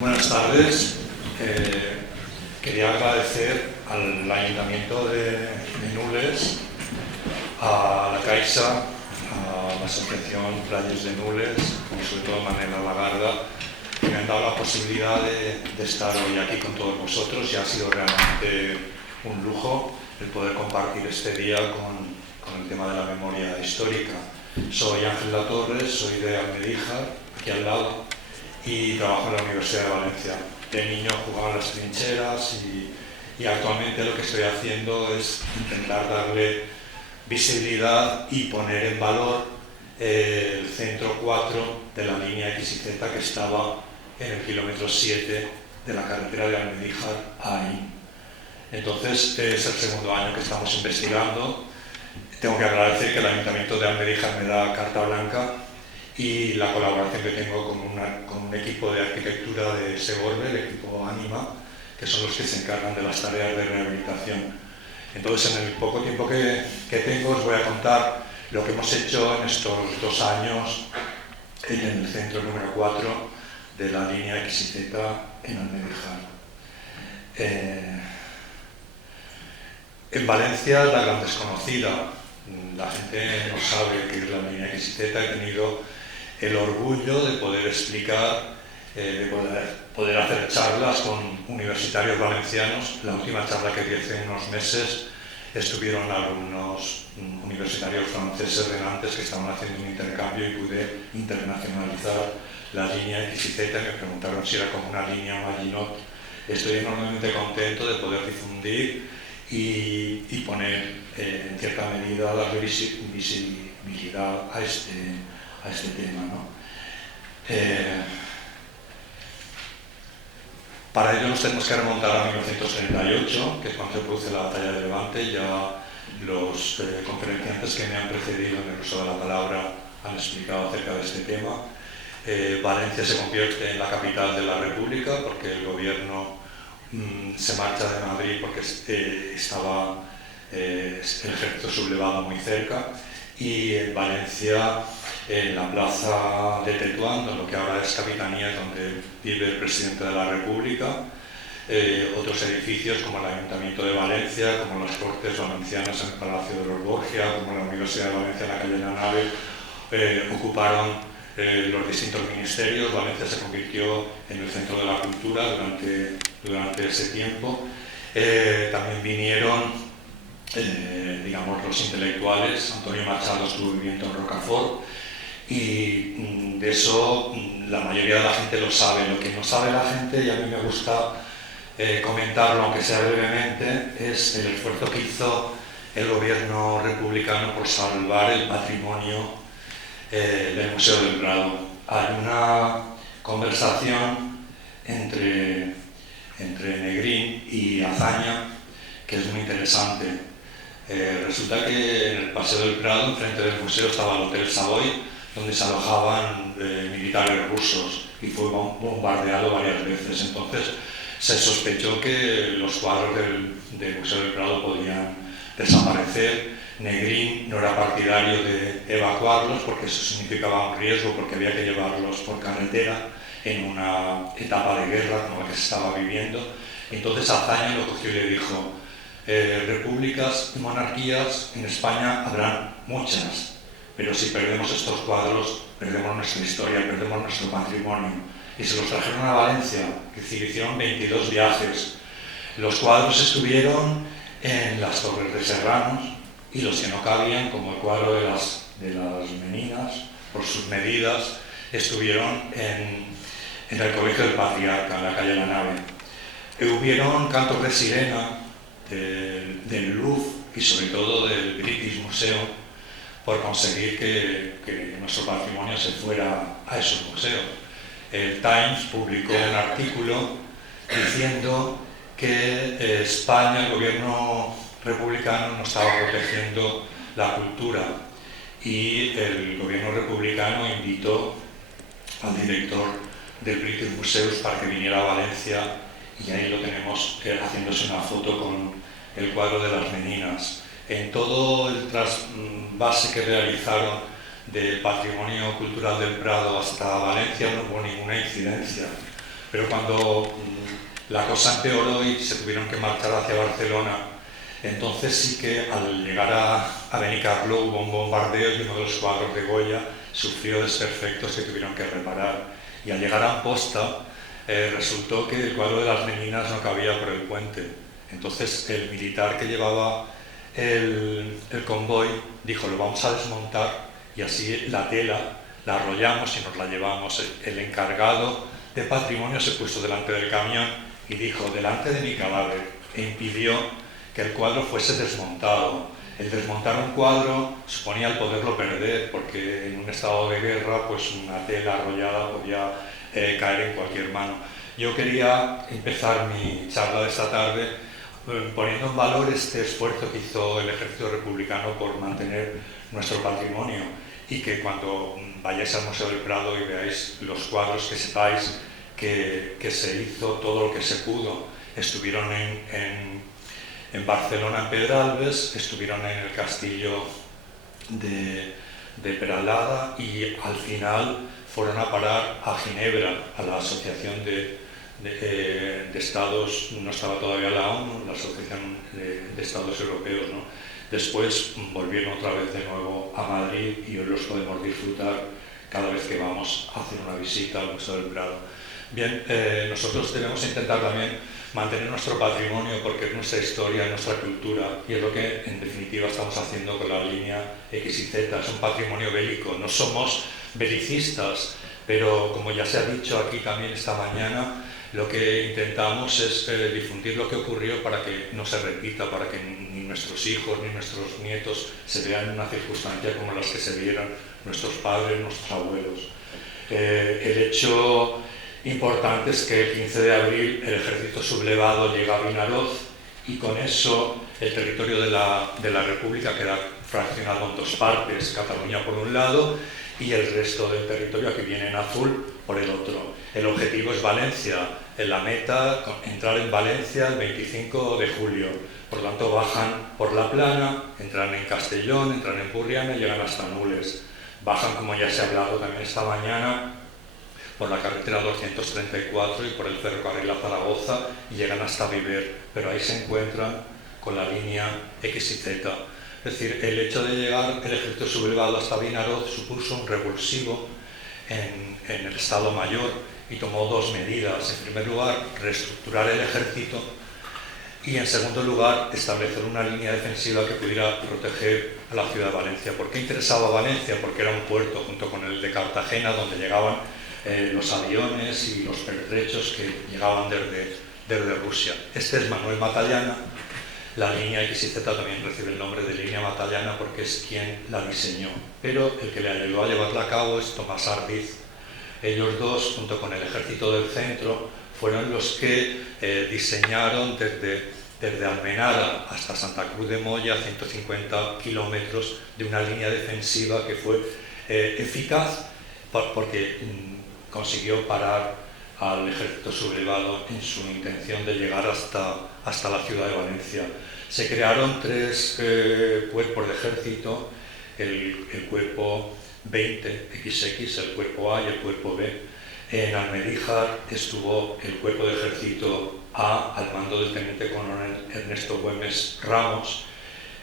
Buenas tardes. Quería agradecer al Ayuntamiento de Nules, a la Caixa, a la Asociación Playas de Nules y sobre todo a Manela Lagarda, que me han dado la posibilidad de estar hoy aquí con todos vosotros, y ha sido realmente un lujo el poder compartir este día con el tema de la memoria histórica. Soy Ángel Latorre, soy de Almedíjar, aquí al lado, y trabajo en la Universidad de Valencia. De niño jugaba en las trincheras y actualmente lo que estoy haciendo es intentar darle visibilidad y poner en valor el centro 4 de la línea X y Z que estaba en el kilómetro 7 de la carretera de Almedíjar a Aín. Entonces es el segundo año que estamos investigando. Tengo que agradecer que el Ayuntamiento de Almedíjar me da carta blanca y la colaboración que tengo con un equipo de arquitectura de Segorbe, el equipo Anima, que son los que se encargan de las tareas de rehabilitación. Entonces, en el poco tiempo que tengo, os voy a contar lo que hemos hecho en estos 2 años en el centro número 4 de la línea X y Z en Almedíjar. En Valencia, la gran desconocida. La gente no sabe qué es la línea X y Z. He tenido el orgullo de poder explicar, de poder hacer charlas con universitarios valencianos. La última charla que di hace unos meses estuvieron alumnos universitarios franceses de Nantes que estaban haciendo un intercambio y pude internacionalizar la línea X y Z. Me preguntaron si era como una línea Maginot. Estoy enormemente contento de poder difundir y poner en cierta medida, darle visibilidad a este tema, ¿no? Para ello nos tenemos que remontar a 1938, que es cuando se produce la batalla de Levante. Ya los conferenciantes que me han precedido en el uso de la palabra han explicado acerca de este tema. Valencia se convierte en la capital de la República porque el gobierno se marcha de Madrid porque estaba el ejército sublevado muy cerca, y en Valencia, en la plaza de Tetuán, lo que ahora es Capitanía, donde vive el presidente de la República, otros edificios como el Ayuntamiento de Valencia, como las Cortes Valencianas en el Palacio de los Borgia, como la Universidad de Valencia en la calle La Nave, ocuparon los distintos ministerios. Valencia se convirtió en el centro de la cultura durante ese tiempo. También vinieron digamos, los intelectuales. Antonio Machado estuvo viviendo en Rocafort, y de eso la mayoría de la gente lo sabe. Lo que no sabe la gente, y a mí me gusta comentarlo aunque sea brevemente, es el esfuerzo que hizo el gobierno republicano por salvar el patrimonio del Museo del Prado. Hay una conversación entre Negrín y Azaña que es muy interesante. Resulta que en el Paseo del Prado, enfrente del museo, estaba el Hotel Savoy, donde se alojaban militares rusos, y fue bombardeado varias veces. Entonces se sospechó que los cuadros del Museo del Prado podían desaparecer. Negrín no era partidario de evacuarlos porque eso significaba un riesgo, porque había que llevarlos por carretera en una etapa de guerra como la que se estaba viviendo. Entonces Azaña lo cogió y le dijo: repúblicas y monarquías en España habrán muchas, pero si perdemos estos cuadros, perdemos nuestra historia, perdemos nuestro patrimonio. Y se los trajeron a Valencia, es decir, hicieron 22 viajes. Los cuadros estuvieron en las Torres de Serranos, y los que no cabían, como el cuadro de las Meninas, por sus medidas, estuvieron en el Colegio del Patriarca, en la calle La Nave. Hubieron cantos de sirena del Louvre y sobre todo del British Museum por conseguir que nuestro patrimonio se fuera a esos museos. El Times publicó un artículo diciendo que España, el gobierno republicano, no estaba protegiendo la cultura, y el gobierno republicano invitó al director del British Museum para que viniera a Valencia, y ahí lo tenemos haciéndose una foto con el cuadro de las Meninas. En todo el trasvase que realizaron del patrimonio cultural del Prado hasta Valencia no hubo ninguna incidencia. Pero cuando la cosa empeoró y se tuvieron que marchar hacia Barcelona, entonces sí que al llegar a Benicarló hubo un bombardeo y uno de los cuadros de Goya sufrió desperfectos que tuvieron que reparar. Y al llegar a Amposta resultó que el cuadro de las meninas no cabía por el puente. Entonces el militar que llevaba el convoy dijo: lo vamos a desmontar, y así la tela la arrollamos y nos la llevamos. El encargado de patrimonio se puso delante del camión y dijo: delante de mi cadáver, e impidió que el cuadro fuese desmontado. El desmontar un cuadro suponía el poderlo perder, porque en un estado de guerra pues una tela arrollada podía caer en cualquier mano. Yo quería empezar mi charla de esta tarde poniendo en valor este esfuerzo que hizo el Ejército Republicano por mantener nuestro patrimonio, y que cuando vayáis al Museo del Prado y veáis los cuadros, que sepáis que se hizo todo lo que se pudo. Estuvieron en Barcelona, en Pedralbes, estuvieron en el castillo de Peralada, y al final fueron a parar a Ginebra, a la Asociación de Estados, no estaba todavía la ONU, la Asociación de Estados Europeos, ¿no? Después volvieron otra vez de nuevo a Madrid, y hoy los podemos disfrutar cada vez que vamos a hacer una visita al Museo del Prado. Bien, nosotros debemos intentar también mantener nuestro patrimonio, porque es nuestra historia, nuestra cultura, y es lo que en definitiva estamos haciendo con la línea X y Z. Es un patrimonio bélico, no somos belicistas, pero como ya se ha dicho aquí también esta mañana, lo que intentamos es difundir lo que ocurrió para que no se repita, para que ni nuestros hijos ni nuestros nietos se vean en una circunstancia como las que se vieron nuestros padres, nuestros abuelos. El hecho importante es que el 15 de abril el ejército sublevado llega a Vinaroz, y con eso el territorio de la República queda fraccionado en dos partes: Cataluña por un lado y el resto del territorio, aquí viene en azul, por el otro. El objetivo es Valencia, en la meta entrar en Valencia el 25 de julio. Por lo tanto bajan por la Plana, entran en Castellón, entran en Burriana y llegan hasta Nules. Bajan, como ya se ha hablado también esta mañana, por la carretera 234 y por el ferrocarril a Zaragoza, y llegan hasta Viver, pero ahí se encuentran con la línea X y Z. Es decir, el hecho de llegar el ejército sublevado hasta Vinaroz supuso un revulsivo en el Estado Mayor, y tomó dos medidas. En primer lugar, reestructurar el ejército, y en segundo lugar, establecer una línea defensiva que pudiera proteger a la ciudad de Valencia. ¿Por qué interesaba Valencia? Porque era un puerto, junto con el de Cartagena, donde llegaban los aviones y los pertrechos que llegaban desde Rusia. Este es Manuel Matallana. La línea X y Z también recibe el nombre de línea Matallana porque es quien la diseñó, pero el que le ayudó a llevarla a cabo es Tomás Ardiz. Ellos dos, junto con el ejército del centro, fueron los que diseñaron desde Almenara hasta Santa Cruz de Moya 150 kilómetros de una línea defensiva que fue eficaz, porque consiguió parar al ejército sublevado en su intención de llegar hasta la ciudad de Valencia. Se crearon tres cuerpos de ejército: el cuerpo 20XX, el cuerpo A y el cuerpo B. En Almedíjar estuvo el cuerpo de ejército A al mando del teniente coronel Ernesto Güemes Ramos.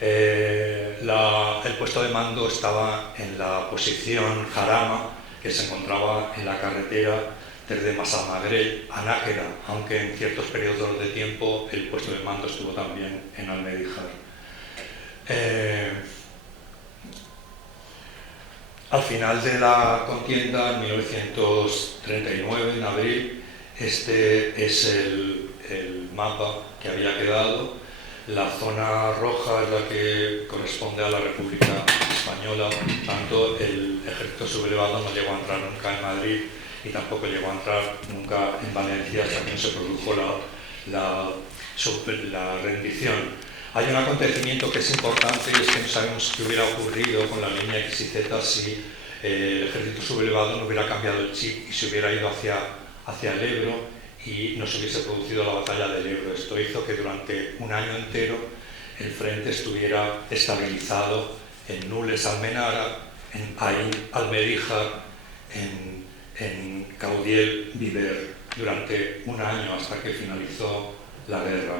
El puesto de mando estaba en la posición Jarama, que se encontraba en la carretera desde Massamagrell a Nájera, aunque en ciertos periodos de tiempo el puesto de mando estuvo también en Almedíjar. Al final de la contienda, en 1939, en abril, este es el mapa que había quedado. La zona roja es la que corresponde a la República Española. Por tanto, el ejército sublevado no llegó a entrar nunca en Madrid y tampoco llegó a entrar nunca en Valencia hasta que no se produjo la rendición. Hay un acontecimiento que es importante, y es que no sabemos qué hubiera ocurrido con la línea X y Z si el ejército sublevado no hubiera cambiado el chip y se hubiera ido hacia el Ebro y no se hubiese producido la batalla del Ebro. Esto hizo que durante un año entero el frente estuviera estabilizado en Nules, Almenara, en Aín, Almedíjar, en Caudiel, Viver. durante un año hasta que finalizó la guerra.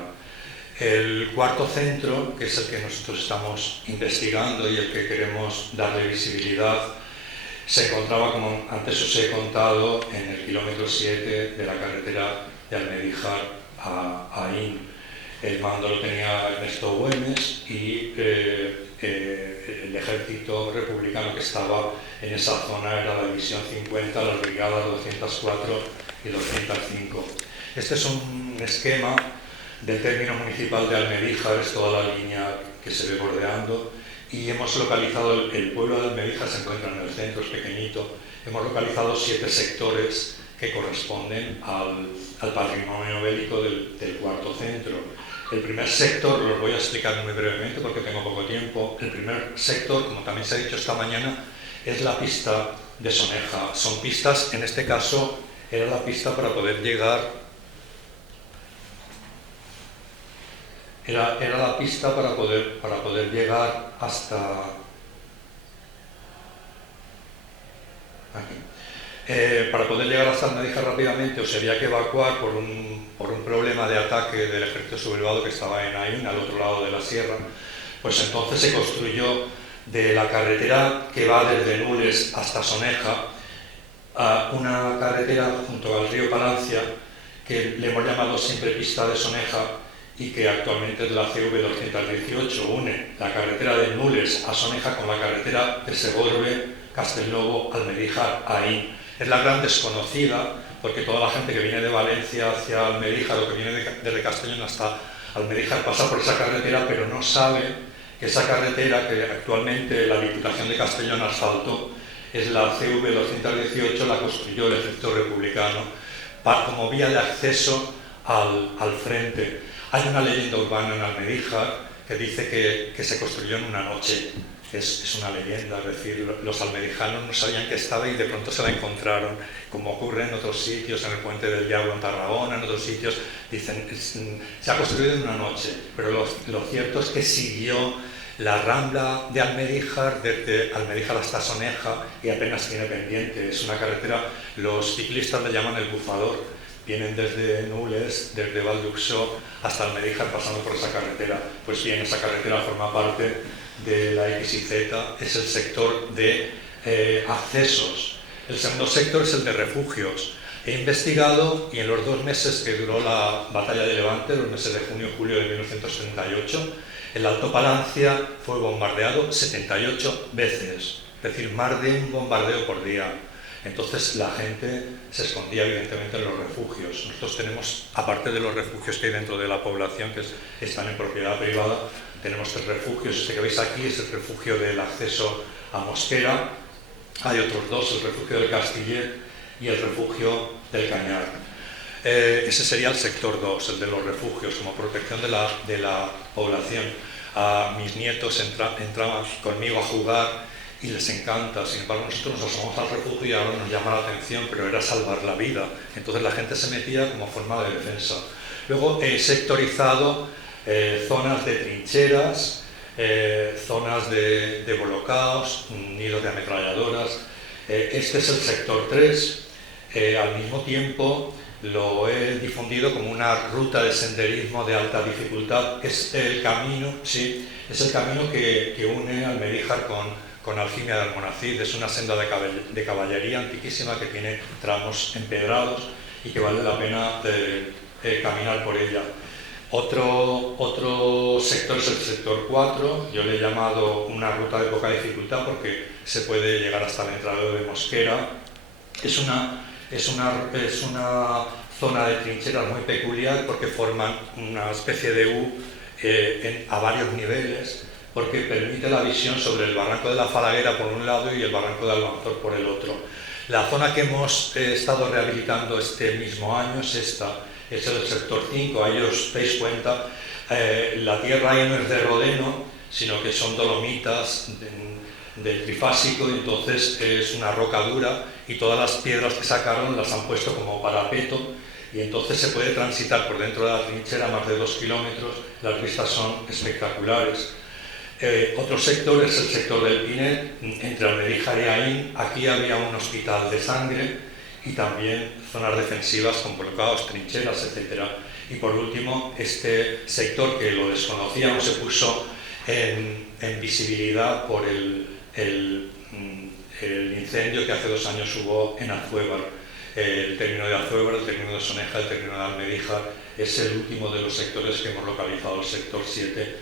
El cuarto centro, que es el que nosotros estamos investigando y el que queremos darle visibilidad, se encontraba, como antes os he contado, en el kilómetro 7 de la carretera de Almedíjar a Aín. El mando lo tenía Ernesto Güemes y el ejército republicano que estaba en esa zona era la División 50, las brigadas 204 y 205. Este es un esquema del término municipal de Almedíjar, es toda la línea que se ve bordeando, y hemos localizado, el pueblo de Almedíjar se encuentra en el centro, es pequeñito, hemos localizado 7 sectores que corresponden al patrimonio bélico del cuarto centro. El primer sector, los voy a explicar muy brevemente porque tengo poco tiempo. El primer sector, como también se ha dicho esta mañana, es la pista de Soneja. Son pistas, en este caso, era la pista para poder llegar. Era la pista para poder llegar hasta aquí. Para poder llegar hasta Almedíjar rápidamente os había que evacuar por un problema de ataque del ejército sublevado que estaba en Aín, al otro lado de la sierra. Pues entonces se construyó de la carretera que va desde Nules hasta Soneja una carretera junto al río Palancia que le hemos llamado siempre pista de Soneja y que actualmente es la CV218, une la carretera de Nules a Soneja con la carretera de Segorbe, Castelllobo, Almedíjar, Aín. Es la gran desconocida porque toda la gente que viene de Valencia hacia Almedíjar o que viene desde Castellón hasta Almedíjar pasa por esa carretera, pero no sabe que esa carretera que actualmente la Diputación de Castellón asfaltó es la CV218, la construyó el ejército republicano como vía de acceso al frente. Hay una leyenda urbana en Almedíjar que dice que se construyó en una noche. Es una leyenda, es decir, los almedijanos no sabían que estaba y de pronto se la encontraron, como ocurre en otros sitios, en el Puente del Diablo en Tarragona, en otros sitios, dicen, se ha construido en una noche, pero lo cierto es que siguió la rambla de Almedíjar, desde Almedíjar hasta Soneja, y apenas tiene pendiente. Es una carretera, los ciclistas le llaman el bufador. Vienen desde Nules, desde Valduxó hasta Almedíjar pasando por esa carretera. Pues bien, esa carretera forma parte de la X y Z, es el sector de accesos. El segundo sector es el de refugios. He investigado y en los 2 meses que duró la batalla de Levante, los meses de junio y julio de 1938, el Alto Palancia fue bombardeado 78 veces, es decir, más de un bombardeo por día. Entonces la gente se escondía evidentemente en los refugios. Nosotros tenemos, aparte de los refugios que hay dentro de la población, que están en propiedad privada, tenemos 3 refugios. Este que veis aquí es el refugio del acceso a Mosquera. Hay otros 2, el refugio del Castillet y el refugio del Cañar. Ese sería el sector 2, el de los refugios, como protección de la población. Mis nietos entraban conmigo a jugar y les encanta. Sin embargo, nosotros nos asomamos al refugio y ahora nos llama la atención, pero era salvar la vida. Entonces la gente se metía como forma de defensa. Luego he sectorizado zonas de trincheras, zonas de bolocaos, nidos de ametralladoras. Este es el sector 3. Al mismo tiempo lo he difundido como una ruta de senderismo de alta dificultad. Es el camino, sí, es el camino que une Almedíjar con Algimia de Almonacid. Es una senda de caballería antiquísima que tiene tramos empedrados y que vale la pena caminar por ella. Otro sector es el sector 4, yo le he llamado una ruta de poca dificultad porque se puede llegar hasta el entradero de Mosquera. Es una zona de trincheras muy peculiar porque forman una especie de U a varios niveles, porque permite la visión sobre el barranco de la Falaguera por un lado y el barranco de Almanzor por el otro. La zona que hemos estado rehabilitando este mismo año es esta, es el sector 5, ahí os dais cuenta, la tierra ahí no es de rodeno, sino que son dolomitas del Trifásico, entonces es una roca dura y todas las piedras que sacaron las han puesto como parapeto y entonces se puede transitar por dentro de la trinchera más de 2 kilómetros, las vistas son espectaculares. Otro sector es el sector del Pinet, entre Almedíjar y Aín. Aquí había un hospital de sangre y también zonas defensivas con bloqueados, trincheras, etc. Y por último, este sector que lo desconocíamos se puso en visibilidad por el incendio que hace 2 años hubo en Azuévar. El término de Azuévar, el término de Soneja, el término de Almedíjar es el último de los sectores que hemos localizado, el sector 7.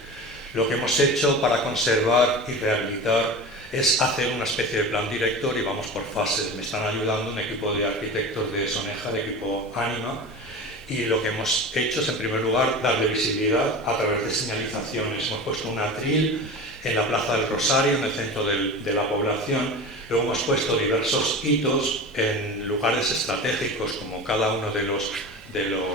Lo que hemos hecho para conservar y rehabilitar es hacer una especie de plan director y vamos por fases. Me están ayudando un equipo de arquitectos de Soneja, el equipo Ánima, y lo que hemos hecho es, en primer lugar, darle visibilidad a través de señalizaciones. Hemos puesto un atril en la Plaza del Rosario, en el centro de la población. Luego hemos puesto diversos hitos en lugares estratégicos, como cada uno de los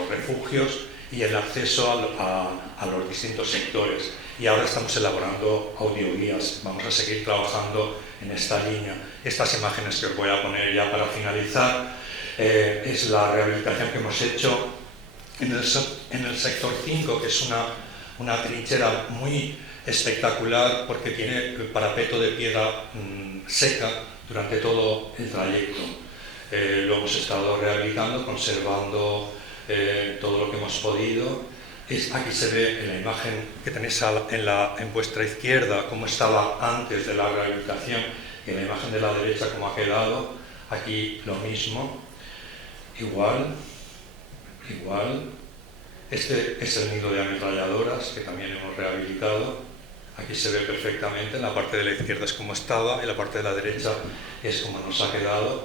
refugios y el acceso a los distintos sectores. Y ahora estamos elaborando audioguías. Vamos a seguir trabajando en esta línea. Estas imágenes que os voy a poner ya para finalizar es la rehabilitación que hemos hecho en el sector 5, que es una trinchera muy espectacular porque tiene el parapeto de piedra seca durante todo el trayecto. Lo hemos estado rehabilitando, conservando todo lo que hemos podido. Aquí se ve en la imagen que tenéis en vuestra izquierda cómo estaba antes de la rehabilitación, y en la imagen de la derecha cómo ha quedado. Aquí lo mismo, igual. Este es el nido de ametralladoras que también hemos rehabilitado. Aquí se ve perfectamente, en la parte de la izquierda es como estaba, en la parte de la derecha es como nos ha quedado.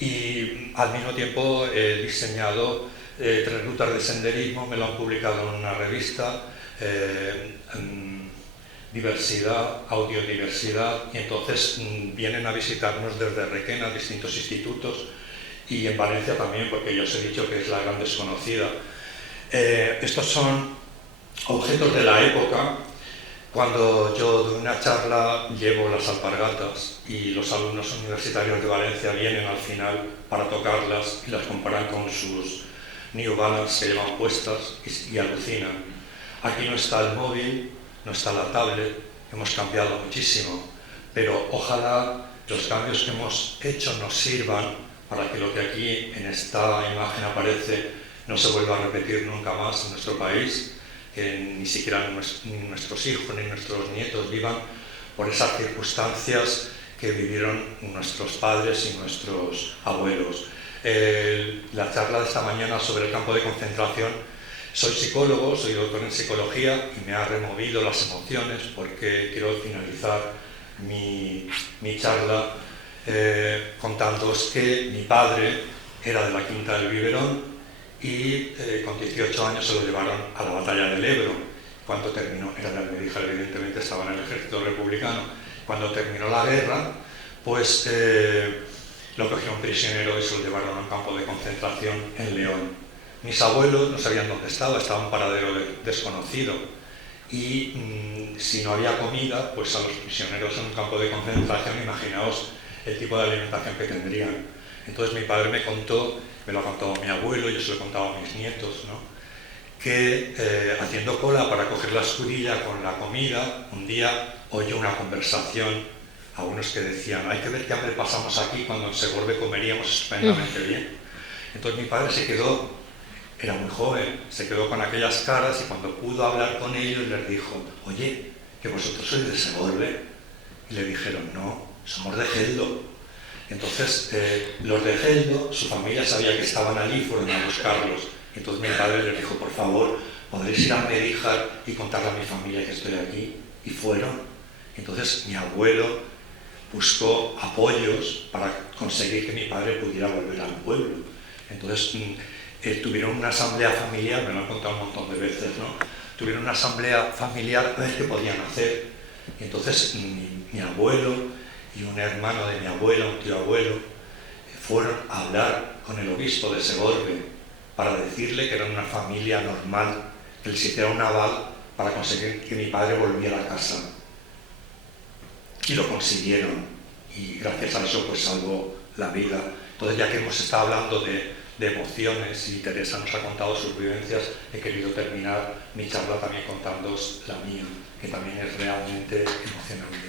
Y al mismo tiempo he diseñado 3 rutas de senderismo, me lo han publicado en una revista, diversidad, audiodiversidad, y entonces vienen a visitarnos desde Requena, distintos institutos, y en Valencia también, porque ya os he dicho que es la gran desconocida. Estos son objetos de la época. Cuando yo doy una charla llevo las alpargatas y los alumnos universitarios de Valencia vienen al final para tocarlas y las comparan con sus New Balance que llevan puestas y alucinan. Aquí no está el móvil, no está la tablet, hemos cambiado muchísimo, pero ojalá los cambios que hemos hecho nos sirvan para que lo que aquí en esta imagen aparece no se vuelva a repetir nunca más en nuestro país, que ni siquiera ni nuestros hijos ni nuestros nietos vivan por esas circunstancias que vivieron nuestros padres y nuestros abuelos. La charla de esta mañana sobre el campo de concentración, soy psicólogo, soy doctor en psicología y me ha removido las emociones porque quiero finalizar mi charla contándoos que mi padre era de la Quinta del Biberón y con 18 años se lo llevaron a la batalla del Ebro. Cuando terminó, era de Almedíjar, evidentemente estaba en el ejército republicano. Cuando terminó la guerra, pues lo cogieron prisionero y se lo llevaron a un campo de concentración en León. Mis abuelos no sabían dónde estaba en paradero desconocido. Y si no había comida, pues a los prisioneros en un campo de concentración, imaginaos el tipo de alimentación que tendrían. Entonces mi padre me contó, me lo ha contado mi abuelo, yo se lo he contado a mis nietos, ¿no? Que haciendo cola para coger la escudilla con la comida, un día oyó una conversación a unos que decían: hay que ver qué hambre pasamos aquí, cuando en Segorbe comeríamos estupendamente bien. Entonces mi padre se quedó, era muy joven, se quedó con aquellas caras y cuando pudo hablar con ellos les dijo: oye, ¿que vosotros sois de Segorbe? Y le dijeron: no, somos de Geldo. Entonces los de Geldo, su familia sabía que estaban allí y fueron a buscarlos. Entonces mi padre les dijo: por favor, ¿podréis ir a Almedíjar y contarle a mi familia que estoy aquí? Y fueron. Entonces mi abuelo buscó apoyos para conseguir que mi padre pudiera volver al pueblo. Entonces tuvieron una asamblea familiar, me lo han contado un montón de veces, ¿no? Tuvieron una asamblea familiar a ver qué podían hacer. Y entonces mi abuelo y un hermano de mi abuela, un tío abuelo, fueron a hablar con el obispo de Segorbe para decirle que era una familia normal, que les hiciera un aval para conseguir que mi padre volviera a casa. Y lo consiguieron, y gracias a eso pues salvó la vida. Entonces, ya que hemos estado hablando de emociones y Teresa nos ha contado sus vivencias, he querido terminar mi charla también contándoos la mía, que también es realmente emocionante.